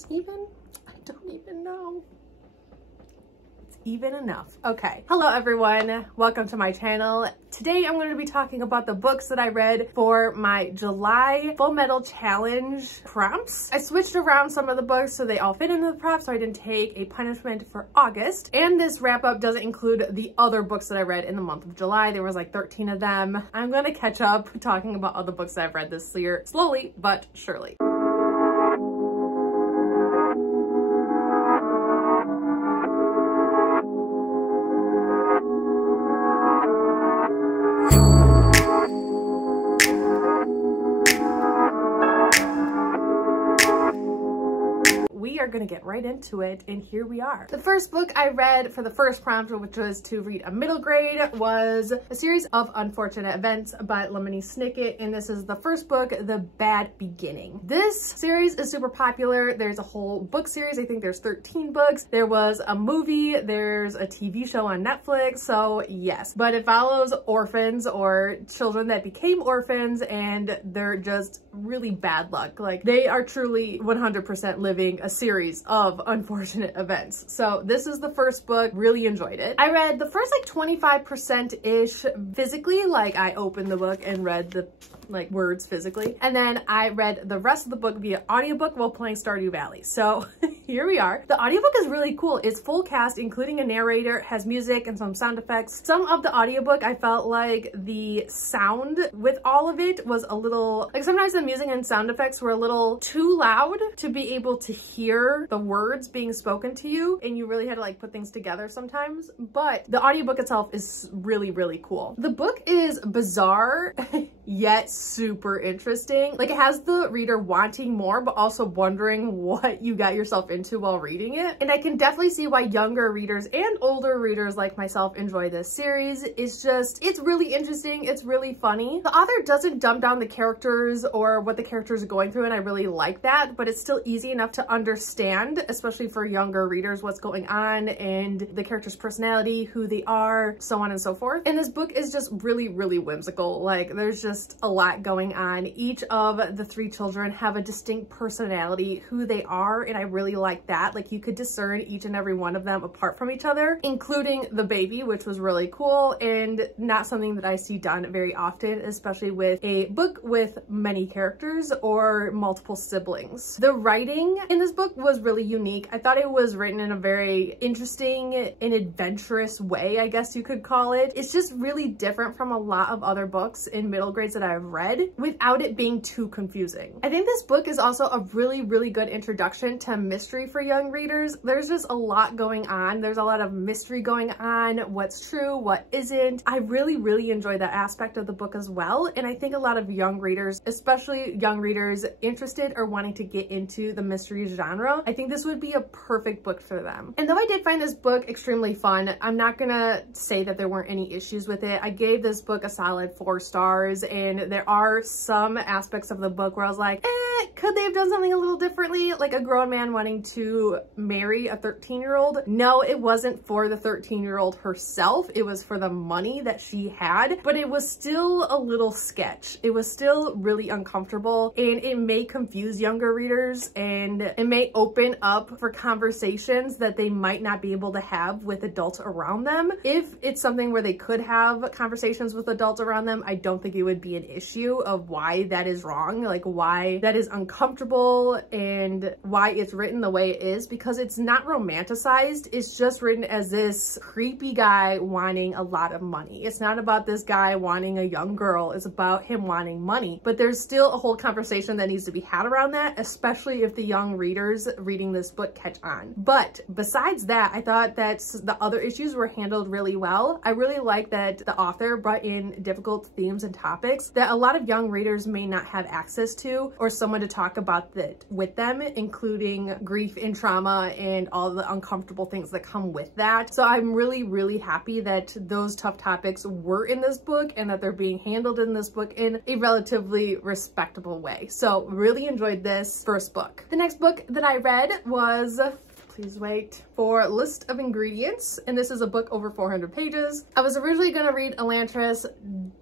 this even? I don't even know. Even enough. Okay. Hello everyone. Welcome to my channel. Today I'm going to be talking about the books that I read for my July Fullmetal challenge prompts. I switched around some of the books so they all fit into the prompts so I didn't take a punishment for August. And this wrap up doesn't include the other books that I read in the month of July. There was like 13 of them. I'm going to catch up talking about all the books that I've read this year slowly but surely. We are going to get right into it, and here we are. The first book I read for the first prompt, which was to read a middle grade, was a series of unfortunate events by Lemony Snicket, and this is the first book, The Bad Beginning. This series is super popular. There's a whole book series. I think there's 13 books. There was a movie. There's a TV show on Netflix. So yes, but it follows orphans or children that became orphans, and they're just really bad luck. Like, they are truly 100% living a series of unfortunate events. So this is the first book. Really enjoyed it. I read the first like 25%-ish physically. Like, I opened the book and read the words physically, and then I read the rest of the book via audiobook while playing Stardew Valley. So here we are. The audiobook is really cool. It's full cast, including a narrator, has music and some sound effects. Some of the audiobook, I felt like the sound with all of it was a little, like, sometimes the music and sound effects were a little too loud to be able to hear the words being spoken to you, and you really had to like put things together sometimes. But the audiobook itself is really, really cool. The book is bizarre yet super interesting. Like, it has the reader wanting more, but also wondering what you got yourself into while reading it. And I can definitely see why younger readers and older readers like myself enjoy this series. It's really interesting. It's really funny. The author doesn't dumb down the characters or what the characters are going through, and I really like that, but it's still easy enough to understand, especially for younger readers, what's going on and the character's personality, who they are, so on and so forth. And this book is just really, really whimsical. Like, there's just a lot going on. Each of the three children have a distinct personality, who they are, and I really like that. Like, you could discern each and every one of them apart from each other, including the baby, which was really cool and not something that I see done very often, especially with a book with many characters or multiple siblings. The writing in this book was really unique. I thought it was written in a very interesting and adventurous way, I guess you could call it. It's just really different from a lot of other books in middle grades that I've read without it being too confusing. I think this book is also a really, really good introduction to mystery for young readers. There's just a lot going on. There's a lot of mystery going on, what's true, what isn't. I really, really enjoy that aspect of the book as well. And I think a lot of young readers, especially young readers interested or wanting to get into the mystery genre, I think this would be a perfect book for them. And though I did find this book extremely fun, I'm not gonna say that there weren't any issues with it. I gave this book a solid 4 stars, and there are some aspects of the book where I was like, could they have done something a little differently? Like a grown man wanting to marry a 13-year-old. No, it wasn't for the 13-year-old herself. It was for the money that she had, but it was still a little sketch. It was still really uncomfortable, and it may confuse younger readers, and it may open up for conversations that they might not be able to have with adults around them. If it's something where they could have conversations with adults around them, I don't think it would be an issue of why that is wrong, like why that is uncomfortable and why it's written the way it is, because it's not romanticized. It's just written as this creepy guy wanting a lot of money. It's not about this guy wanting a young girl. It's about him wanting money, but there's still a whole conversation that needs to be had around that, especially if the young readers reading this book catch on. But besides that, I thought that the other issues were handled really well. I really like that the author brought in difficult themes and topics that a lot of young readers may not have access to, or someone to talk about that with them, including grief and trauma and all the uncomfortable things that come with that. So I'm really, really happy that those tough topics were in this book and that they're being handled in this book in a relatively respectable way. So really enjoyed this first book. The next book that I read was please wait for list of ingredients. And this is a book over 400 pages. I was originally gonna read Elantris,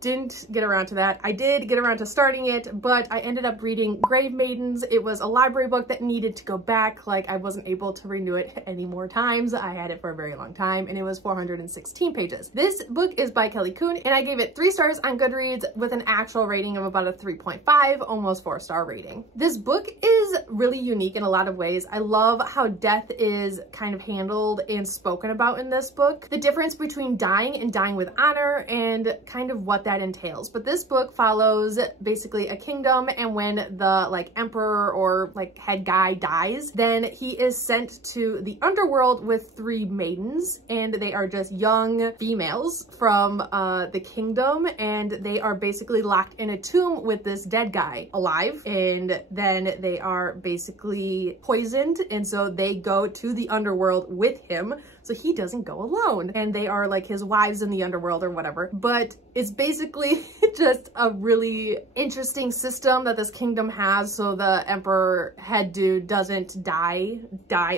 didn't get around to that. I did get around to starting it, but I ended up reading Gravemaidens. It was a library book that needed to go back. Like, I wasn't able to renew it any more times. I had it for a very long time, and it was 416 pages. This book is by Kelly Coon, and I gave it 3 stars on Goodreads with an actual rating of about a 3.5, almost 4-star rating. This book is really unique in a lot of ways. I love how death is kind of handled and spoken about in this book. The difference between dying and dying with honor and kind of what that entails. But this book follows basically a kingdom, and when the like emperor or like head guy dies, then he is sent to the underworld with 3 maidens, and they are just young females from the kingdom, and they are basically locked in a tomb with this dead guy alive, and then they are basically poisoned, and so they go to the underworld with him so he doesn't go alone, and they are like his wives in the underworld or whatever. But it's basically just a really interesting system that this kingdom has, so the emperor head dude doesn't die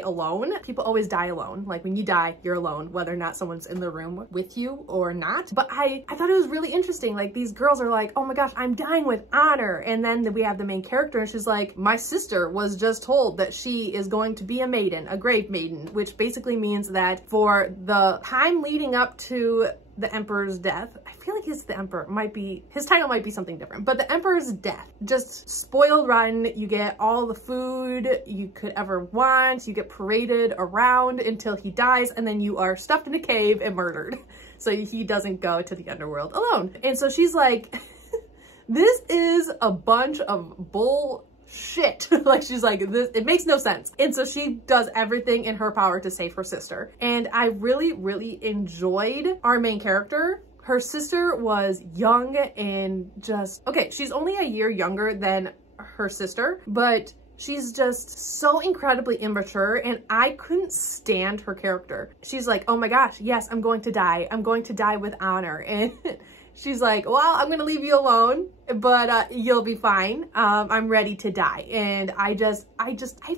alone. People always die alone. Like, when you die, you're alone, whether or not someone's in the room with you or not. But I thought it was really interesting. Like, these girls are like, oh my gosh, I'm dying with honor. And then we have the main character, and she's like, my sister was just told that she is going to be a maiden, a grave maiden, which basically means that for the time leading up to the emperor's death, I feel like it's the emperor, his title might be something different, but the emperor's death, just spoiled rotten. You get all the food you could ever want, you get paraded around until he dies, and then you are stuffed in a cave and murdered. So he doesn't go to the underworld alone. And so she's like, this is a bunch of bull shit. Like, she's like, this, it makes no sense. And so she does everything in her power to save her sister. And I really, really enjoyed our main character. Her sister was young and just, okay, she's only a year younger than her sister, but she's just so incredibly immature, and I couldn't stand her character. She's like, oh my gosh, yes, I'm going to die. I'm going to die with honor. And she's like, well, I'm gonna leave you alone, but you'll be fine. I'm ready to die. And I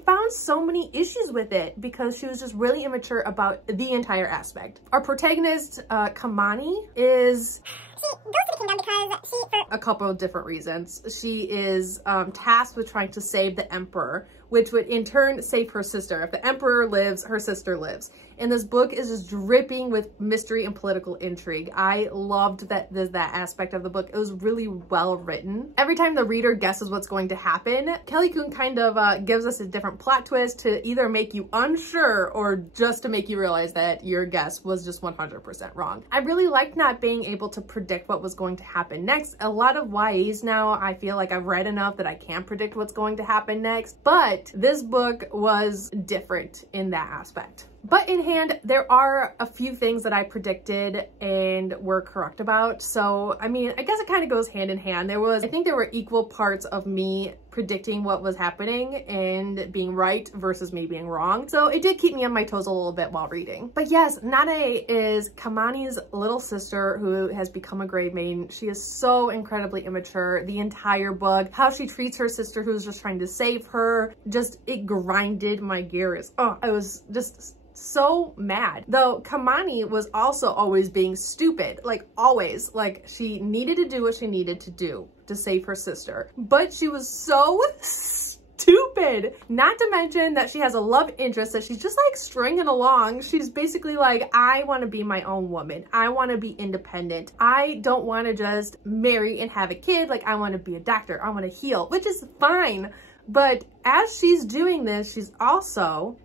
found so many issues with it because she was just really immature about the entire aspect. Our protagonist, Kamani, is... She goes to the kingdom because for a couple of different reasons. She is tasked with trying to save the emperor, which would in turn save her sister. If the emperor lives, her sister lives. And this book is just dripping with mystery and political intrigue. I loved that aspect of the book. It was really well written. Every time the reader guesses what's going to happen, Kelly Coon kind of gives us a different plot twist to either make you unsure or just to make you realize that your guess was just 100% wrong. I really liked not being able to predict what was going to happen next. A lot of YAs now, I feel like I've read enough that I can't predict what's going to happen next, but this book was different in that aspect. But in hand, there are a few things that I predicted and were correct about. So, I mean, I guess it kind of goes hand in hand. I think there were equal parts of me predicting what was happening and being right versus me being wrong. So it did keep me on my toes a little bit while reading. But yes, Nane is Kamani's little sister who has become a grave maiden. She is so incredibly immature. The entire book, how she treats her sister who's just trying to save her, just, it grinded my gears. Oh, I was just so mad. Though Kamani was also always being stupid, like always. Like, she needed to do what she needed to do to save her sister, but she was so stupid. Not to mention that she has a love interest that she's just like stringing along. She's basically like, I want to be my own woman. I want to be independent. I don't want to just marry and have a kid. Like, I want to be a doctor. I want to heal, which is fine. But as she's doing this, she's also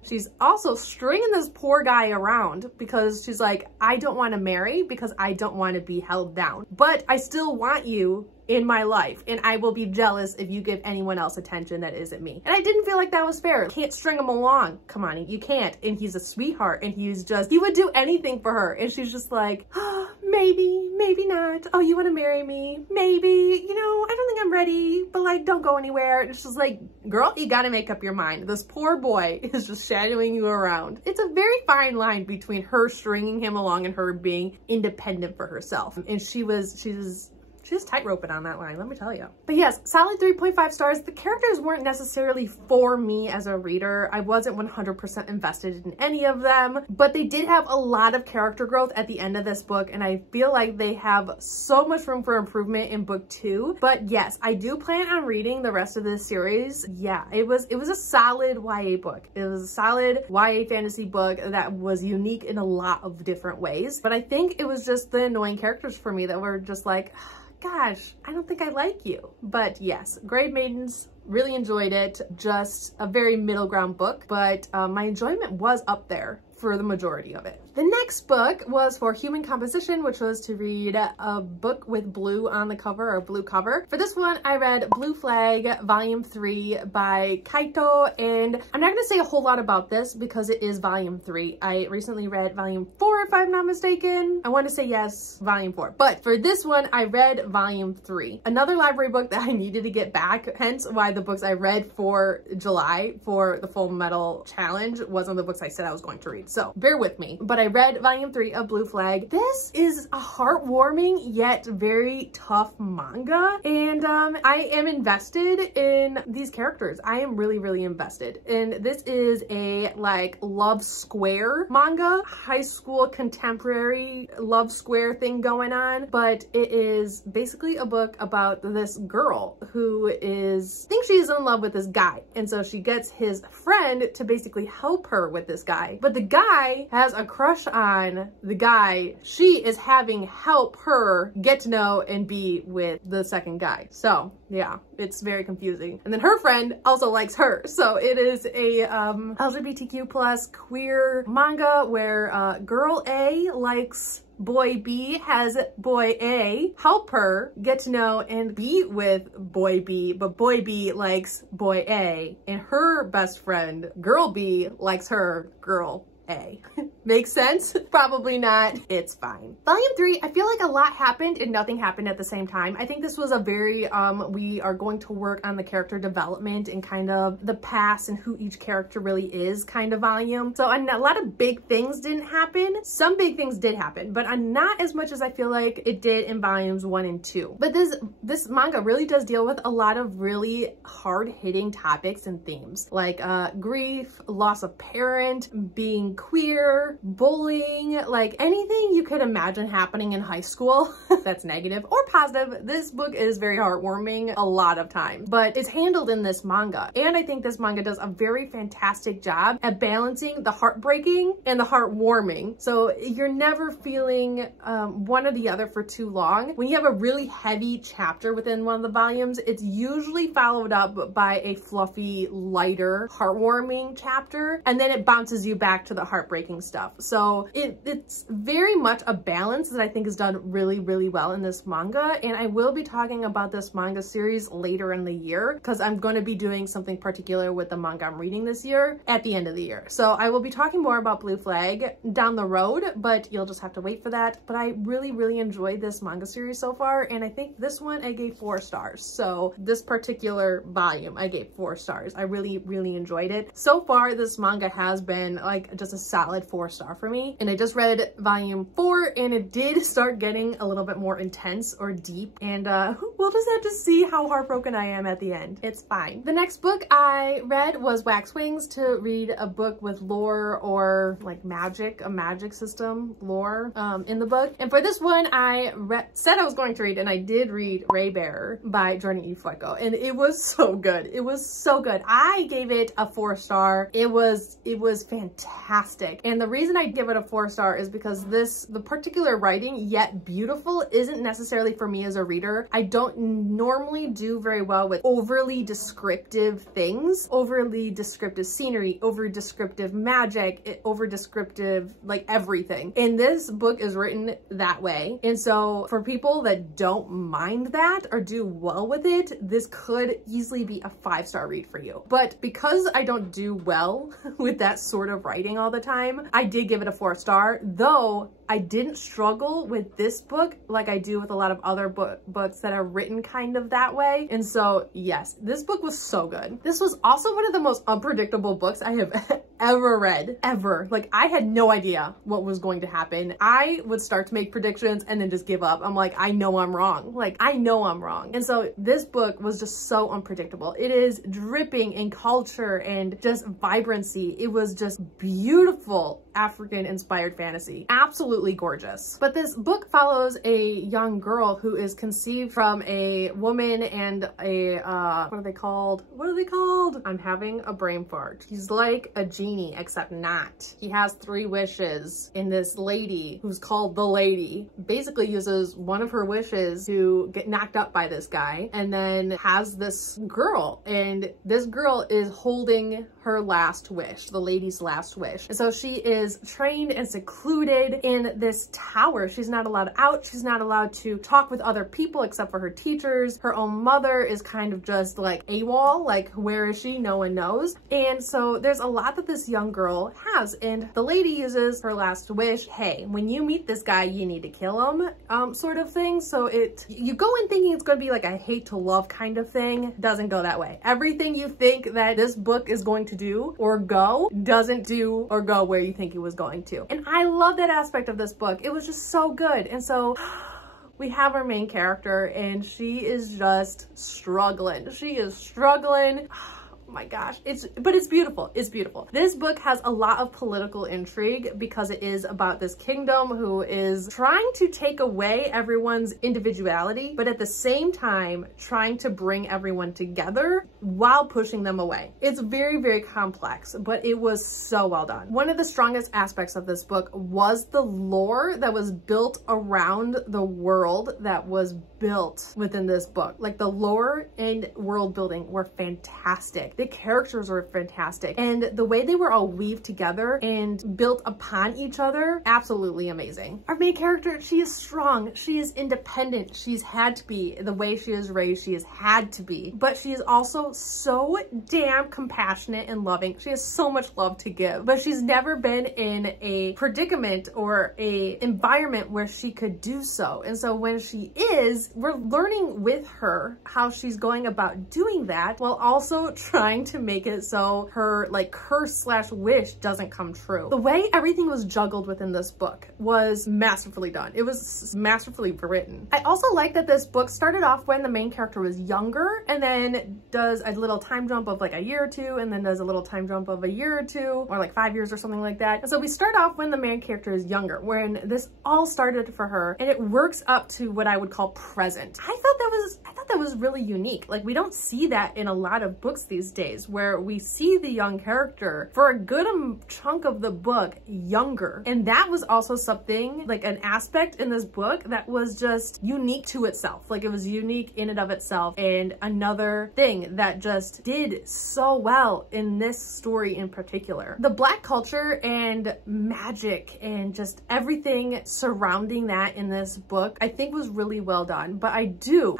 stringing this poor guy around because she's like, I don't want to marry because I don't want to be held down, but I still want you in my life, and I will be jealous if you give anyone else attention that isn't me. And I didn't feel like that was fair. You can't string him along. Come on, you can't. And he's a sweetheart, and he would do anything for her. And she's just like, oh, maybe, maybe not. Oh, you want to marry me? Maybe, you know, I don't think I'm ready, but like, don't go anywhere. And she's like, girl, you gotta make up your mind. This poor boy is just shadowing you around. It's a very fine line between her stringing him along and her being independent for herself. And she's She's tightroping on that line, let me tell you. But yes, solid 3.5 stars. The characters weren't necessarily for me as a reader. I wasn't 100% invested in any of them, but they did have a lot of character growth at the end of this book, and I feel like they have so much room for improvement in book 2. But yes, I do plan on reading the rest of this series. Yeah, it was a solid YA book. It was a solid YA fantasy book that was unique in a lot of different ways. But I think it was just the annoying characters for me that were just like, gosh, I don't think I like you. But yes, Gravemaidens, really enjoyed it. Just a very middle ground book, but my enjoyment was up there for the majority of it. The next book was for Human Composition, which was to read a book with blue on the cover, or blue cover. For this one, I read Blue Flag Volume 3 by Kaito, and I'm not going to say a whole lot about this because it is Volume 3. I recently read Volume 4, if I'm not mistaken. I want to say yes, Volume 4. But for this one, I read Volume 3. Another library book that I needed to get back, hence why the books I read for July for the Fullmetal challenge wasn't the books I said I was going to read. So bear with me. But I read Volume 3 of Blue Flag. This is a heartwarming yet very tough manga, and I am invested in these characters. I am really, really invested. And this is a like love square manga, high school contemporary love square thing going on, but it is basically a book about this girl who thinks she's in love with this guy, and so she gets his friend to basically help her with this guy, but the guy has a crush on the guy she is having help her get to know and be with the second guy. So yeah, it's very confusing. And then her friend also likes her. So it is a LGBTQ plus queer manga where girl A likes boy B, has boy A help her get to know and be with boy B, but boy B likes boy A, and her best friend, girl B, likes her, girl A. Makes sense? Probably not. It's fine. Volume 3, I feel like a lot happened and nothing happened at the same time. I think this was a very, we are going to work on the character development and kind of the past and who each character really is kind of volume. So a lot of big things didn't happen. Some big things did happen, but not as much as I feel like it did in volumes 1 and 2. But this manga really does deal with a lot of really hard-hitting topics and themes, like grief, loss of parent, being queer, bullying, like anything you could imagine happening in high school that's negative or positive. This book is very heartwarming a lot of times, but it's handled in this manga. And I think this manga does a very fantastic job at balancing the heartbreaking and the heartwarming. So you're never feeling one or the other for too long. When you have a really heavy chapter within one of the volumes, it's usually followed up by a fluffy, lighter, heartwarming chapter, and then it bounces you back to the heartbreaking stuff. So it's very much a balance that I think is done really, really well in this manga. And I will be talking about this manga series later in the year because I'm going to be doing something particular with the manga I'm reading this year at the end of the year. So I will be talking more about Blue Flag down the road, but you'll just have to wait for that. But I really, really enjoyed this manga series so far. And I think this one I gave 4 stars. So this particular volume I gave 4 stars. I really, really enjoyed it. So far, this manga has been like just a solid 4-star for me. And I just read volume 4 and it did start getting a little bit more intense or deep, and we'll just have to see how heartbroken I am at the end. It's fine. The next book I read was Wax Wings, to read a book with lore or like magic, a magic system lore in the book. And for this one, I said I was going to read, and I did read Raybearer by Jordan E. Fueko, and it was so good. It was so good. I gave it a 4-star. It was fantastic. And the reason I give it a 4-star is because the particular writing, yet beautiful, isn't necessarily for me as a reader. I don't normally do very well with overly descriptive things, overly descriptive scenery, over descriptive magic, over descriptive like everything. And this book is written that way. And so for people that don't mind that or do well with it, this could easily be a 5-star read for you. But because I don't do well with that sort of writing all the time, I did give it a 4-star, though I didn't struggle with this book like I do with a lot of other books that are written kind of that way. And so yes, this book was so good. This was also one of the most unpredictable books I have ever read, ever. Like, I had no idea what was going to happen. I would start to make predictions and then just give up. I'm like, I know I'm wrong. Like, I know I'm wrong. And so this book was just so unpredictable. It is dripping in culture and just vibrancy. It was just beautiful African-inspired fantasy. Absolutely gorgeous. But this book follows a young girl who is conceived from a woman and a, what are they called? What are they called? I'm having a brain fart. He's like a genie, except not. He has 3 wishes, and this lady, who's called the lady, basically uses one of her wishes to get knocked up by this guy, and then has this girl, and this girl is holding her last wish, the lady's last wish. And so she is trained and secluded in this tower. She's not allowed out. She's not allowed to talk with other people except for her teachers. Her own mother is kind of just like AWOL, like, where is she? No one knows. And so there's a lot that this young girl has, and the lady uses her last wish, hey, when you meet this guy, you need to kill him, sort of thing. So you go in thinking it's going to be like a hate to love kind of thing. Doesn't go that way. Everything you think that this book is going to do or go doesn't do or go where you think it was going to. And I love that aspect of this book. It was just so good. And so we have our main character, and she is just struggling. She is struggling. Oh my gosh, but it's beautiful. It's beautiful. This book has a lot of political intrigue because it is about this kingdom who is trying to take away everyone's individuality, but at the same time trying to bring everyone together while pushing them away. It's very, very complex, but it was so well done. One of the strongest aspects of this book was the lore that was built around the world that was built within this book. Like, the lore and world building were fantastic. The characters were fantastic, and the way they were all weaved together and built upon each other, absolutely amazing. Our main character, she is strong, she is independent, she's had to be. The way she is raised, she has had to be, but she is also so damn compassionate and loving. She has so much love to give, but she's never been in a predicament or a environment where she could do so. And so when she is, we're learning with her how she's going about doing that while also trying to make it so her like curse / wish doesn't come true. The way everything was juggled within this book was masterfully done. It was masterfully written. I also like that this book started off when the main character was younger, and then does a little time jump of like a year or two, and then does a little time jump of a year or two, or like 5 years or something like that. And so we start off when the main character is younger, when this all started for her, and it works up to what I would call present. I thought that was really unique. Like, we don't see that in a lot of books these days, where we see the young character for a good chunk of the book younger. And that was also something, like an aspect in this book that was just unique to itself. Like, it was unique in and of itself, and another thing that just did so well in this story in particular. The Black culture and magic and just everything surrounding that in this book, I think was really well done. But I do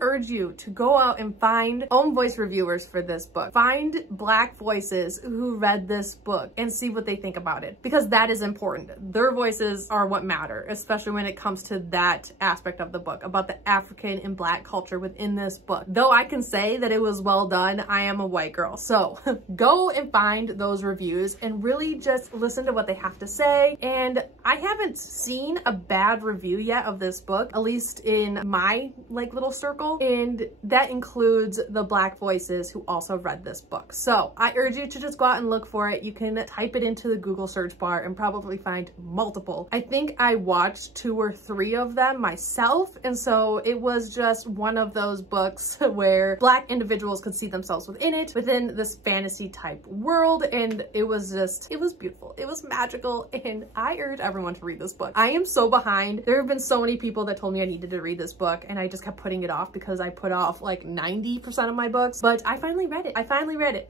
urge you to go out and find own voice reviewers for this book. Find Black voices who read this book and see what they think about it, because that is important. Their voices are what matter, especially when it comes to that aspect of the book, about the African and Black culture within this book. Though I can say that it was well done, I am a white girl. So go and find those reviews and really just listen to what they have to say. And I haven't seen a bad review yet of this book, at least in my like little circle, and that includes the Black voices who also read this book. So I urge you to just go out and look for it. You can type it into the Google search bar and probably find multiple. I think I watched 2 or 3 of them myself, and so it was just one of those books where Black individuals could see themselves within it, within this fantasy type world, and it was beautiful. It was magical, and I urge everyone to read this book. I am so behind. There have been so many people that told me I needed to read this book, and I just kept putting it off because I put off like 90% of my books, but I finally read it.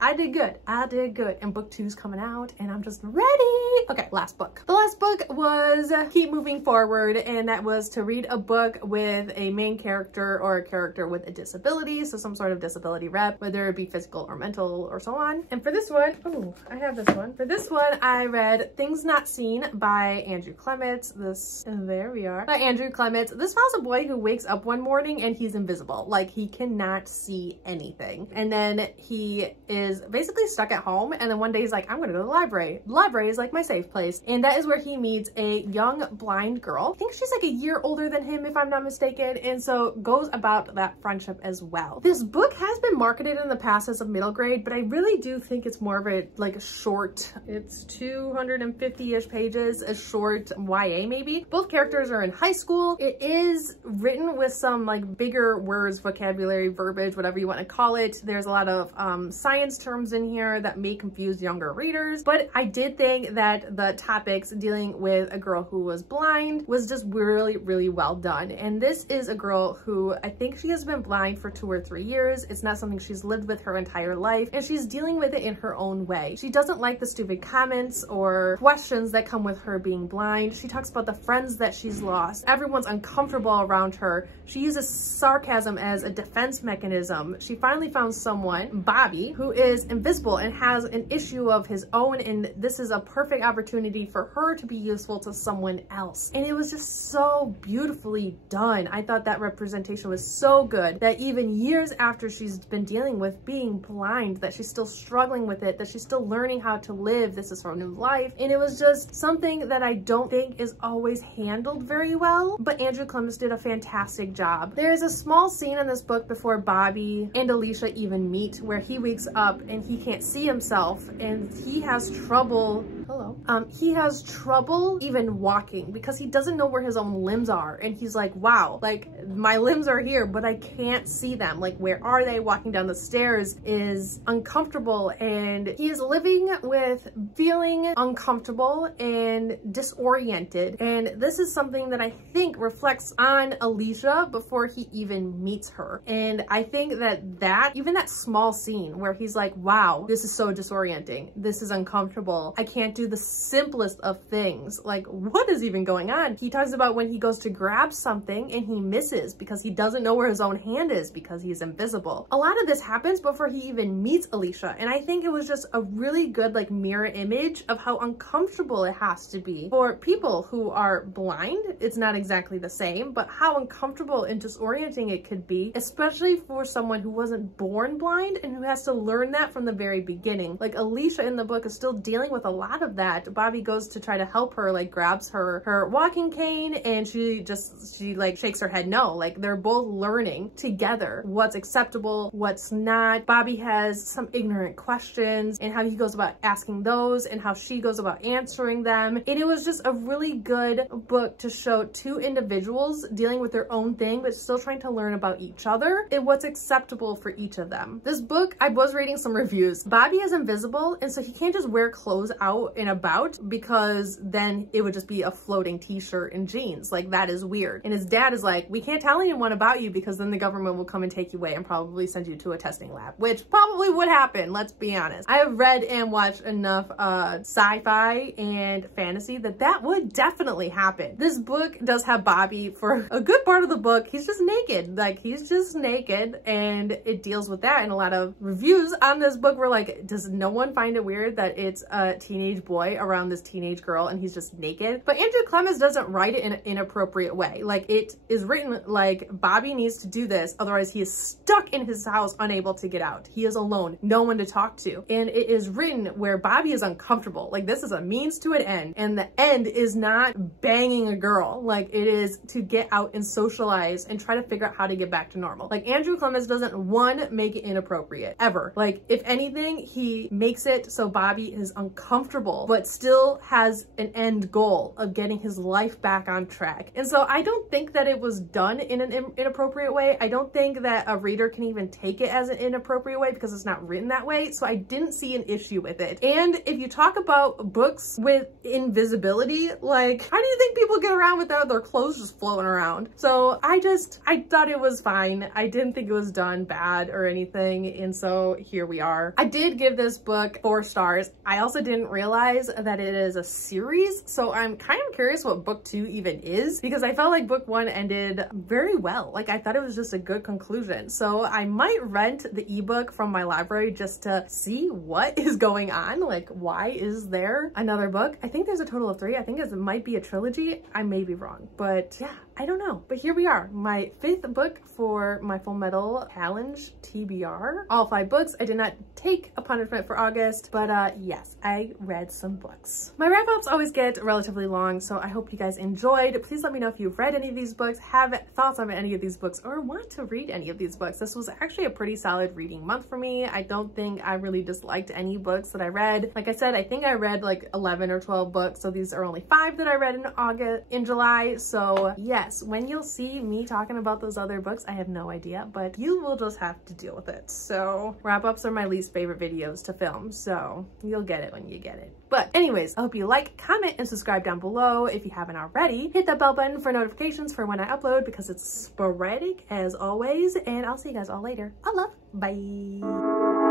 I did good. And book 2's coming out, and I'm just ready. Okay, last book. The last book was Keep Moving Forward, and that was to read a book with a main character or a character with a disability, so some sort of disability rep, whether it be physical or mental or so on. And for this one, oh, I have this one. For this one, I read Things Not Seen by Andrew Clements. There we are. By Andrew Clements. This follows a boy who wakes up one morning and he's invisible. Like, he cannot see anything. And then he is basically stuck at home. And then one day he's like, I'm gonna go to the library. The library is like my safe place. And that is where he meets a young blind girl. I think she's like a year older than him, if I'm not mistaken. And so goes about that friendship as well. This book has been marketed in the past as a middle grade, but I really do think it's more of a like a short, it's 250-ish pages, a short YA maybe. Both characters are in high school. It is written with some like bigger words, vocabulary, verbiage, whatever you want to call it. There's a lot of science terms in here that may confuse younger readers, but I did think that the topics dealing with a girl who was blind was just really, really well done. And this is a girl who I think she has been blind for 2 or 3 years. It's not something she's lived with her entire life, and she's dealing with it in her own way. She doesn't like the stupid comments or questions that come with her being blind. She talks about the friends that she's lost. Everyone's uncomfortable around her. She uses sarcasm as a defense mechanism. She finally found someone, Bobby, who is invisible and has an issue of his own, and this is a perfect opportunity for her to be useful to someone else. And it was just so beautifully done. I thought that representation was so good that even years after she's been dealing with being blind, that she's still struggling with it, that she's still learning how to live. This is her new life. And it was just something that I don't think is always handled very well, but Andrew Clements did a fantastic job. There's a small scene in this book before Bobby and Alicia even meet where he wakes up and he can't see himself and he has trouble, he has trouble even walking because he doesn't know where his own limbs are. And he's like, wow, like my limbs are here, but I can't see them. Like, where are they? Walking down the stairs is uncomfortable, and he is living with feeling uncomfortable and disoriented. And this is something that I think reflects on Alicia before he even meets her. And I think that even that small scene where he's like, wow, this is so disorienting. This is uncomfortable. I can't do the simplest of things. Like, what is even going on? He talks about when he goes to grab something and he misses because he doesn't know where his own hand is because he's invisible. A lot of this happens before he even meets Alicia. And I think it was just a really good like mirror image of how uncomfortable it has to be for people who are blind. It's not exactly the same, but how uncomfortable and disorienting it could be, especially for someone who wasn't born blind and who has to learn that from the very beginning. Like, Alicia in the book is still dealing with a lot of that. Bobby goes to try to help her, like grabs her walking cane, and she like shakes her head no. Like, they're both learning together what's acceptable, what's not. Bobby has some ignorant questions and how he goes about asking those and how she goes about answering them. And it was just a really good book to show two individuals dealing with their own thing but still trying to learn about each other and what's acceptable for each of them. This book, I was reading some reviews. Bobby is invisible, and so he can't just wear clothes out and about because then it would just be a floating t-shirt and jeans. Like, that is weird. And his dad is like, we can't tell anyone about you because then the government will come and take you away and probably send you to a testing lab, which probably would happen, let's be honest. I have read and watched enough sci-fi and fantasy that would definitely happen. This book does have Bobby for a good part of the book. He's just naked. Like, he's just naked, and it deals with that. And a lot of reviews on this book were like, does no one find it weird that it's a teenage boy around this teenage girl and he's just naked? But Andrew Clements doesn't write it in an inappropriate way. Like, it is written like Bobby needs to do this, otherwise he is stuck in his house, unable to get out. He is alone, no one to talk to. And it is written where Bobby is uncomfortable. Like, this is a means to an end, and the end is not banging a girl. Like, it is to get out and socialize and try to figure out how to get back to normal. Like, Andrew Clements doesn't, one, make it inappropriate, ever. Like, if anything, he makes it so Bobby is uncomfortable, but still has an end goal of getting his life back on track. And so I don't think that it was done in an inappropriate way. I don't think that a reader can even take it as an inappropriate way because it's not written that way. So I didn't see an issue with it. And if you talk about books with invisibility, like, how do you think people get around without their clothes just floating around? So I thought it was fine. I didn't think it was done bad or anything. And so here we are. I did give this book 4 stars. I also didn't realize realize that it is a series. So I'm kind of curious what book 2 even is, because I felt like book 1 ended very well. Like I thought it was just a good conclusion. So I might rent the ebook from my library just to see what is going on. Like, why is there another book? I think there's a total of 3. I think it might be a trilogy. I may be wrong, but yeah, I don't know. But here we are, my 5th book for my Fullmetal challenge TBR. All 5 books. I did not take a punishment for August, but yes, I read some books. My wrap-ups always get relatively long, so I hope you guys enjoyed. Please let me know if you've read any of these books, have thoughts on any of these books, or want to read any of these books. This was actually a pretty solid reading month for me. I don't think I really disliked any books that I read. Like I said, I think I read like 11 or 12 books, so these are only 5 that I read in July. So yes, when you'll see me talking about those other books, I have no idea, but you will just have to deal with it. So wrap-ups are my least favorite videos to film, so you'll get it when you get it. But anyways, I hope you like, comment, and subscribe down below if you haven't already. Hit that bell button for notifications for when I upload, because it's sporadic as always, and I'll see you guys all later. I love. Bye.